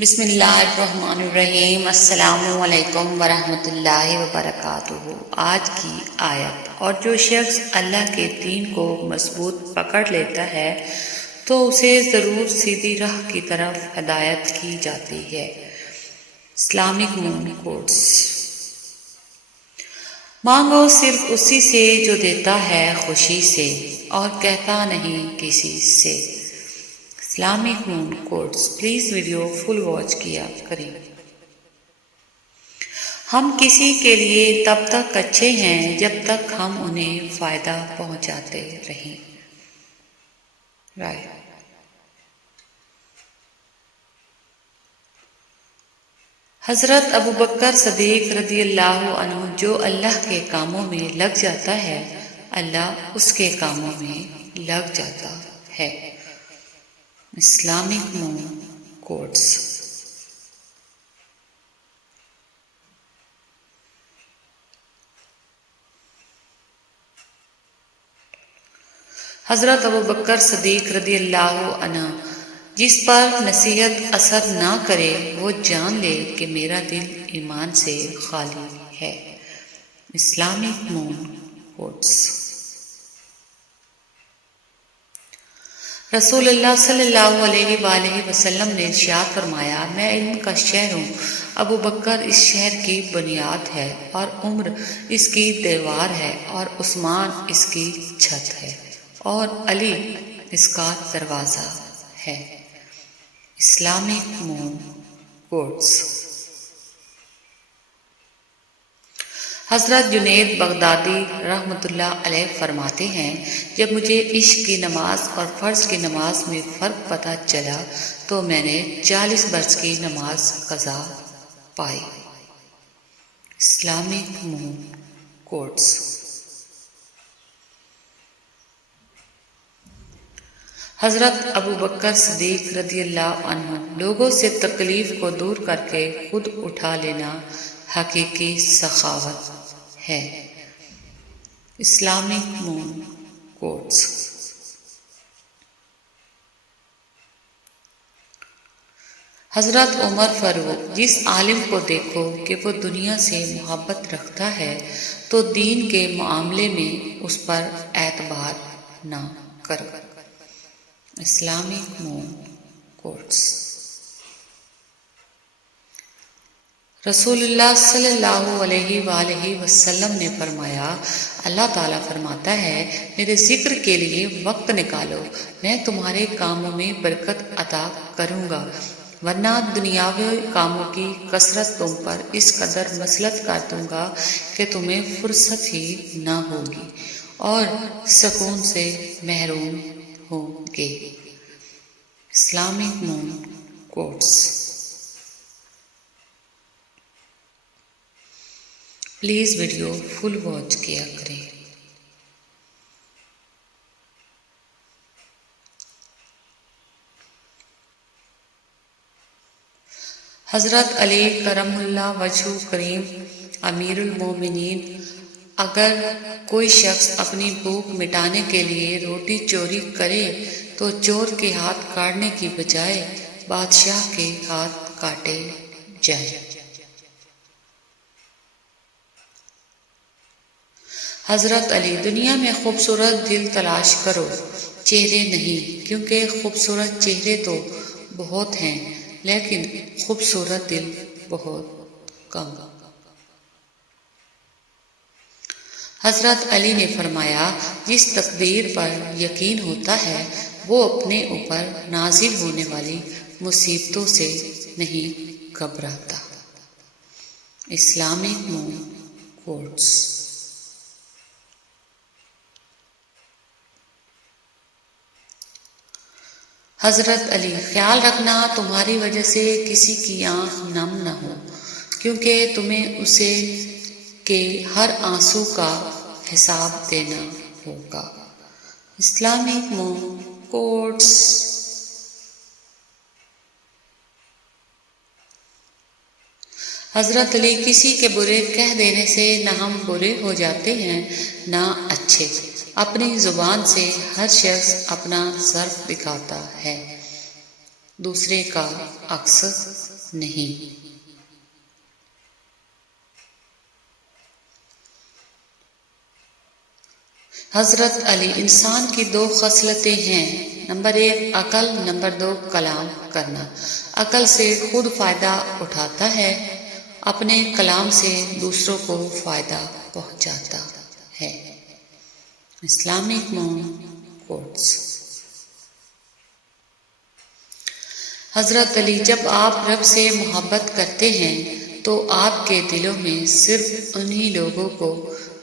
بسم اللہ الرحمن الرحیم۔ السلام علیکم ورحمۃ اللہ وبرکاتہ۔ آج کی آیت: اور جو شخص اللہ کے دین کو مضبوط پکڑ لیتا ہے تو اسے ضرور سیدھی راہ کی طرف ہدایت کی جاتی ہے۔ اسلامک مون کوٹس: مانگو صرف اسی سے جو دیتا ہے خوشی سے اور کہتا نہیں کسی سے۔ Islamic moon quotes. Please video full watch کیا کریں۔ ہم کسی کے لیے تب تک اچھے ہیں جب تک ہم انہیں فائدہ پہنچاتے رہیں۔ حضرت ابوبکر صدیق رضی اللہ عنہ: جو اللہ کے کاموں میں لگ جاتا ہے اللہ اس کے کاموں میں لگ جاتا ہے۔ اسلامک مون کوٹس۔ حضرت ابوبکر صدیق رضی اللہ عنہ: جس پر نصیحت اثر نہ کرے وہ جان لے کہ میرا دل ایمان سے خالی ہے۔ اسلامک مون کوٹس۔ رسول اللہ صلی اللہ علیہ وآلہ وسلم نے ارشاد فرمایا: میں علم کا شہر ہوں، ابوبکر اس شہر کی بنیاد ہے اور عمر اس کی دیوار ہے اور عثمان اس کی چھت ہے اور علی اس کا دروازہ ہے۔ اسلامک مون کوٹس۔ حضرت جنید بغدادی رحمۃ اللہ علیہ فرماتے ہیں: جب مجھے عشق کی نماز اور فرض کی نماز میں فرق پتہ چلا تو میں نے 40 برس کی نماز قضا پائی۔ اسلامک مون کوٹس۔ حضرت ابوبکر صدیق رضی اللہ عنہ: لوگوں سے تکلیف کو دور کر کے خود اٹھا لینا حقیقی سخاوت ہے۔ اسلامک مون کوٹس۔ حضرت عمر فاروق: جس عالم کو دیکھو کہ وہ دنیا سے محبت رکھتا ہے تو دین کے معاملے میں اس پر اعتبار نہ کرو۔ اسلامک مون کوٹس۔ رسول اللہ صلی اللہ علیہ وآلہ وسلم نے فرمایا: اللہ تعالیٰ فرماتا ہے میرے ذکر کے لیے وقت نکالو، میں تمہارے کاموں میں برکت عطا کروں گا، ورنہ دنیاوی کاموں کی کثرت تم پر اس قدر مسلط کر دوں گا کہ تمہیں فرصت ہی نہ ہوگی اور سکون سے محروم ہوں گے۔ Islamic moon quotes. Please video full watch کیا کریں۔ حضرت علی کرم اللہ وجہہ کریم امیر المومنین: اگر کوئی شخص اپنی بھوک مٹانے کے لیے روٹی چوری کرے تو چور کے ہاتھ کاٹنے کی بجائے بادشاہ کے ہاتھ کاٹے جائیں۔ حضرت علی: دنیا میں خوبصورت دل تلاش کرو، چہرے نہیں، کیونکہ خوبصورت چہرے تو بہت ہیں لیکن خوبصورت دل بہت کم۔ حضرت علی نے فرمایا: جس تقدیر پر یقین ہوتا ہے وہ اپنے اوپر نازل ہونے والی مصیبتوں سے نہیں گھبراتا۔ اسلامک مون کوٹس۔ حضرت علی: خیال رکھنا تمہاری وجہ سے کسی کی آنکھ نم نہ ہو، کیونکہ تمہیں اسے کے ہر آنسو کا حساب دینا ہوگا۔ اسلامک مون کوٹس۔ حضرت علی: کسی کے برے کہہ دینے سے نہ ہم برے ہو جاتے ہیں نہ اچھے، اپنی زبان سے ہر شخص اپنا ظرف دکھاتا ہے۔ دوسرے کا عکس نہیں۔ حضرت علی: انسان کی 2 خصلتیں ہیں، نمبر 1 عقل، نمبر 2 کلام کرنا۔ عقل سے خود فائدہ اٹھاتا ہے، اپنے کلام سے دوسروں کو فائدہ پہنچاتا ہے۔ اسلامک مون کوٹس۔ حضرت علی: جب آپ رب سے محبت کرتے ہیں تو آپ کے دلوں میں صرف انہی لوگوں کو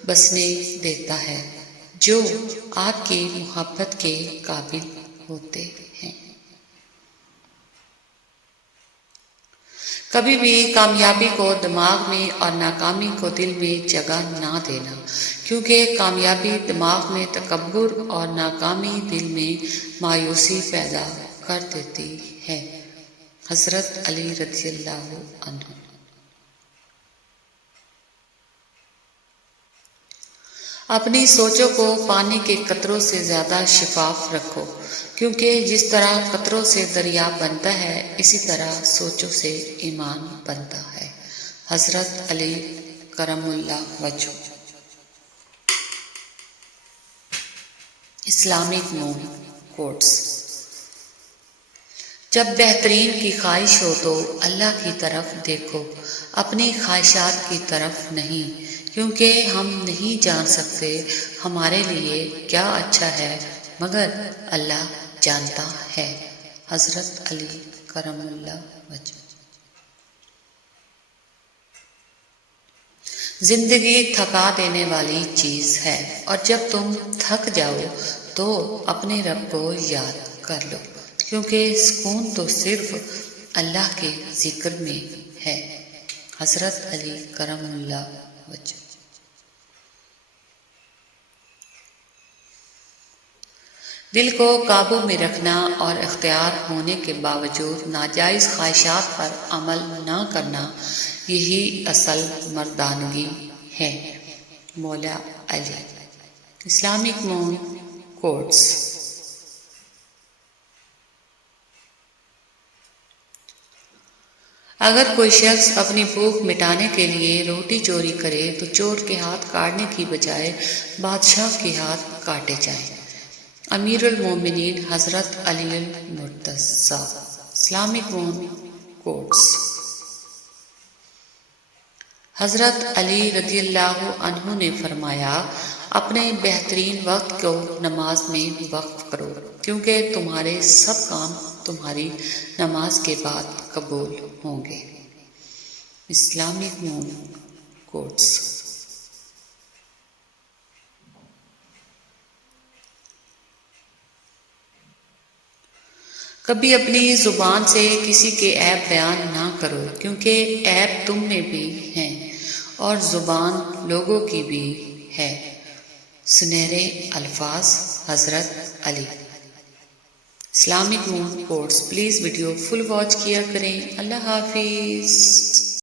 بسنے دیتا ہے جو آپ کی محبت کے قابل ہوتے ہیں۔ کبھی بھی کامیابی کو دماغ میں اور ناکامی کو دل میں جگہ نہ دینا، کیونکہ کامیابی دماغ میں تکبر اور ناکامی دل میں مایوسی پیدا کر دیتی ہے۔ حضرت علی رضی اللہ عنہ۔ اپنی سوچوں کو پانی کے قطروں سے زیادہ شفاف رکھو، کیونکہ جس طرح قطروں سے دریا بنتا ہے اسی طرح سوچوں سے ایمان بنتا ہے۔ حضرت علی کرم اللہ وجہ۔ اسلامک مون کوٹس۔ جب بہترین کی خواہش ہو تو اللہ کی طرف دیکھو، اپنی خواہشات کی طرف نہیں، کیونکہ ہم نہیں جان سکتے ہمارے لیے کیا اچھا ہے مگر اللہ جانتا ہے۔ حضرت علی کرم اللہ وجہ۔ زندگی تھکا دینے والی چیز ہے، اور جب تم تھک جاؤ تو اپنے رب کو یاد کر لو، کیونکہ سکون تو صرف اللہ کے ذکر میں ہے۔ حضرت علی کرم اللہ وجہ۔ دل کو قابو میں رکھنا اور اختیار ہونے کے باوجود ناجائز خواہشات پر عمل نہ کرنا، یہی اصل مردانگی ہے۔ مولا علی۔ اسلامک مون کوٹس۔ اگر کوئی شخص اپنی بھوک مٹانے کے لیے روٹی چوری کرے تو چور کے ہاتھ کاٹنے کی بجائے بادشاہ کے ہاتھ کاٹے جائیں۔ امیر المومنین حضرت علی المرتضیٰ۔ اسلامک مون کوٹس۔ حضرت علی رضی اللہ عنہ نے فرمایا، اپنے بہترین وقت کو نماز میں وقف کرو، کیونکہ تمہارے سب کام تمہاری نماز کے بعد قبول ہوں گے۔ اسلامک مون کوٹس۔ کبھی اپنی زبان سے کسی کے عیب بیان نہ کرو، کیونکہ عیب تم میں بھی ہیں اور زبان لوگوں کی بھی ہے۔ سنہرے الفاظ حضرت Ali. Islamic moon quotes. Please video full watch کیا کریں۔ اللہ حافظ۔